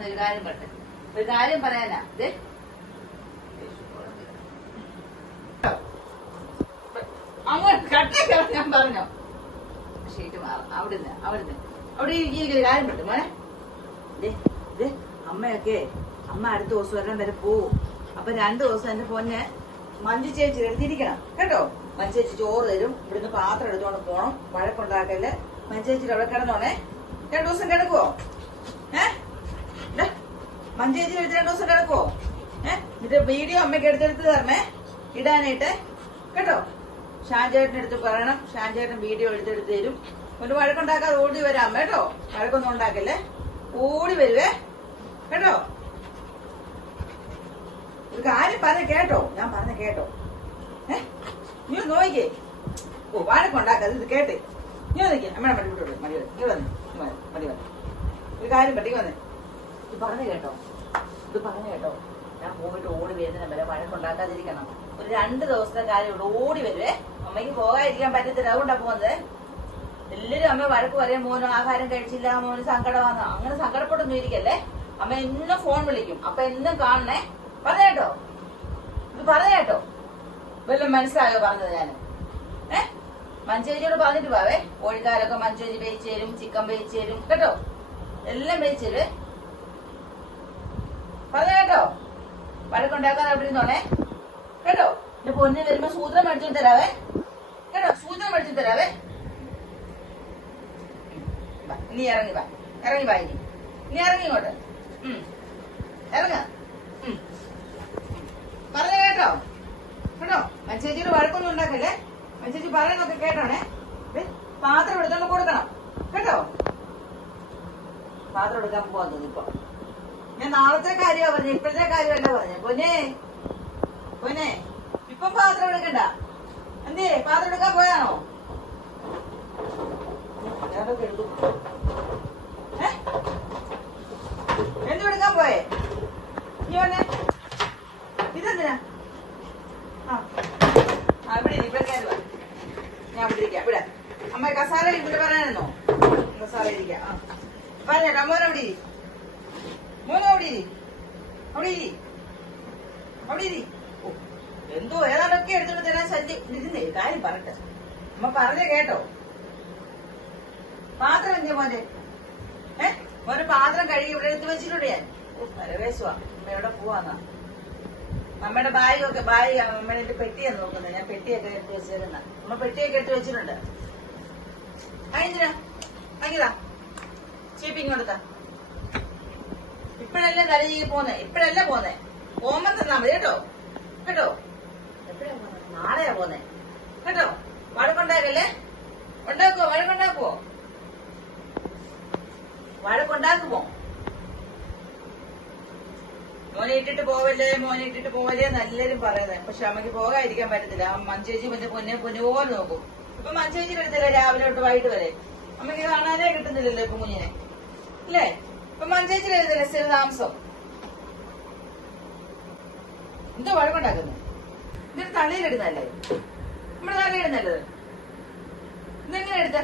വന്ന ഒരു കാര്യം പറട്ടെ ഒരു കാര്യം പറയാനാ. അങ്ങോട്ട് ഞാൻ പറഞ്ഞോ. ഷീറ്റ് മാറും അവിടുന്ന് അവിടുന്ന്. അവിടെ ഈ കാര്യം പറ്റും മോനെ. അമ്മയൊക്കെ അമ്മ അടുത്ത ദിവസം വരാൻ വരെ പോവും. അപ്പൊ രണ്ടു ദിവസം എന്റെ പൊന്നെ മഞ്ജു ചേച്ചി എടുത്തിരിക്കണം കേട്ടോ? മഞ്ജു ചേച്ചി ചോറ് തരും. ഇവിടുന്ന് പാത്രം എടുത്തോണ്ട് പോണം. വഴക്കുണ്ടാക്കൽ മഞ്ജു ചേച്ചി അവിടെ കിടന്നോണേ. രണ്ടു ദിവസം കിടക്കുവോ? മഞ്ജു ചേച്ചി എടുത്ത് രണ്ടു ദിവസം കിടക്കുവോ? ഏ? എന്നിട്ട് വീഡിയോ അമ്മയ്ക്ക് എടുത്തെടുത്ത് തരണേ. ഇടാനായിട്ട്. കേട്ടോ? ഷാൻചേട്ടൻ എടുത്ത് പറയണം. ഷാൻചേട്ടൻ വീഡിയോ എടുത്തെടുത്ത് തരും. ഒരു വഴക്കുണ്ടാക്കാതെ ഓടി വരാം കേട്ടോ? വഴക്കൊന്നും ഉണ്ടാക്കല്ലേ? ഓടി വരുവേ. കേട്ടോ? ഒരു കാര്യം പറഞ്ഞ കേട്ടോ. ഞാൻ പറഞ്ഞ കേട്ടോ. ഏ? നീ നോക്കിക്കേ. ഓ വഴക്കുണ്ടാക്കാതെ ഇത് കേട്ടെ. നീ നോക്കിയേ അമ്മയുടെ മടി വിട്ടോളൂ. മടി വന്നു മടി വന്നു ഒരു കാര്യം പറ്റി വന്നേ ഇത് പറഞ്ഞു കേട്ടോ. ഇത് പറഞ്ഞു കേട്ടോ. ഞാൻ പോയിട്ട് ഓടി വരുന്ന വരെ വഴക്കുണ്ടാക്കാതിരിക്കണം ഒരു രണ്ട് ദിവസത്തെ കാര്യമുള്ളൂ ഓടി വരുവേ അമ്മയ്ക്ക് പോകാതിരിക്കാൻ പറ്റത്തില്ല. അതുകൊണ്ടാ പോകുന്നത്. എല്ലാരും അമ്മ വഴക്ക് പറയാൻ മോനും ആഹാരം കഴിച്ചില്ല മോന് സങ്കടമാന്ന്. അങ്ങനെ സങ്കടപ്പെട്ടൊന്നും ഇരിക്കല്ലേ? അമ്മ എന്നും ഫോൺ വിളിക്കും. അപ്പൊ എന്നും കാണണേ. പറഞ്ഞേട്ടോ ഇത് പറഞ്ഞേട്ടോ വല്ലതും മനസ്സിലാകോ പറഞ്ഞത് ഞാൻ ഏ? മഞ്ചേരിയോട് പറഞ്ഞിട്ട് പോവേ. കോഴിക്കാരൊക്കെ മഞ്ചേരി വെച്ചേരും ചിക്കൻ വെച്ചേരും കേട്ടോ? എല്ലാം വേയിച്ച് തരുവേ പറഞ്ഞേട്ടോ വഴക്കുണ്ടാക്കാതെ അവിടെ ഇരുന്നോണേ കേട്ടോ? എന്റെ പൊന്നിന് വരുമ്പോ സൂത്രം മേടിച്ചു തരാവേ. കേട്ടോ? സൂത്രം മേടിച്ചു തരാവേ. നീ ഇറങ്ങി വാ. ഇറങ്ങി വാ ഇനി. നീ ഇറങ്ങി ഇങ്ങോട്ട്. ഇറങ്ങ. പറഞ്ഞ കേട്ടോ? കേട്ടോ? മഞ്ചേച്ചിയുടെ വഴക്കൊന്നും ഉണ്ടാക്കല്ലേ? മച്ചേച്ചി പറയുന്നൊക്കെ കേട്ടോണേ. പാത്രം എടുത്തോണ്ട് കൊടുക്കണം. കേട്ടോ? പാത്രം എടുക്കാൻ പോകുന്നത് ഇപ്പൊ. ഞാൻ നാളത്തെ കാര്യമാ പറഞ്ഞത് ഇപ്പോഴത്തെ കാര്യമല്ല പറഞ്ഞത് പൊന്നെ പൊന്നെ ഇപ്പം പാത്രം എടുക്കണ്ട. എന്തേ പാത്രം എടുക്കാൻ പോയാണോ? എന്തും എടുക്കാൻ പോയേ? നീ പറഞ്ഞേ ഇതെന്തിനാ? ആ അവിടെ ഇവിടെ ഇരി, ഇവിടെ കയറി വാ. ഞാൻ അവിടെ ഇരിക്കാം ഇവിടെ. അമ്മ കസാല ഇവിടെ പറയാനെന്നോ കസാല ഇരിക്കാം ആ. പറഞ്ഞോ മോനെ അവിടെ ഇരി. മോനെ അവിടെ അവിടെ അവിടെ ഇരി. എന്തോ ഏതാണ്ടൊക്കെ എടുത്തിട്ട് തരാൻ ശല്യം ഇരുന്നേ കാര്യം പറട്ടെ അമ്മ പറഞ്ഞ കേട്ടോ. പാത്രം എന്തേ മോനെ ഏ മോനെ പാത്രം കഴുകി ഇവിടെ എടുത്ത് വെച്ചിട്ടുണ്ട് ഞാൻ. ഓ പരവേശുവാ അമ്മ എവിടെ പോവാന്നാ? അമ്മയുടെ ബാഗ് ഒക്കെ ബാഗ് അമ്മയുടെ പെട്ടിയാണ് നോക്കുന്നത്. ഞാൻ പെട്ടിയൊക്കെ എടുത്ത് വെച്ചിരുന്ന അമ്മ പെട്ടിയൊക്കെ എടുത്ത് വെച്ചിട്ടുണ്ട്. അതെന്തിനാ അങ്ങിതാ ചീപ്പിങ് കൊടുത്ത ഇപ്പഴല്ലേ തലചീകി പോന്നെ? ഇപ്പഴല്ലേ പോന്നെ? പോകുമ്പോ തന്നാ മതി കേട്ടോ? കേട്ടോ? പോന്നെ? നാളെയാ പോന്നെ. കേട്ടോ? വഴക്കുണ്ടാക്കല്ലേ? ഉണ്ടാക്കുവോ? വഴക്കുണ്ടാക്കുവോ? വഴക്കുണ്ടാക്കുമോ മോനെ ഇട്ടിട്ട് പോവല്ലേ? മോനെ ഇട്ടിട്ട് പോവല്ലേ നല്ലരും പറയുന്നത് പക്ഷെ അമ്മയ്ക്ക് പോകാതിരിക്കാൻ പറ്റത്തില്ല. മഞ്ചേച്ചി മറ്റേ പൊന്നെ പൊന്നു പോലെ നോക്കും. ഇപ്പൊ മഞ്ചേച്ചിയുടെ അടുത്തല്ലേ രാവിലെ തൊട്ട് വൈകിട്ട് വരെ. അമ്മയ്ക്ക് കാണാനേ കിട്ടുന്നില്ലല്ലോ ഇപ്പൊ കുഞ്ഞിനെ. അല്ലേ ഇപ്പൊ മഞ്ചേച്ചിയുടെ അടുത്തല്ലേ സ്ഥിരതാമസം എന്തോ വഴക്കുണ്ടാക്കുന്നു. ഇതിന് തലയിലിടുന്നല്ലേ നമ്മുടെ തലയിടുന്നല്ലത് ഇതെങ്ങനെ എടുത്തേ?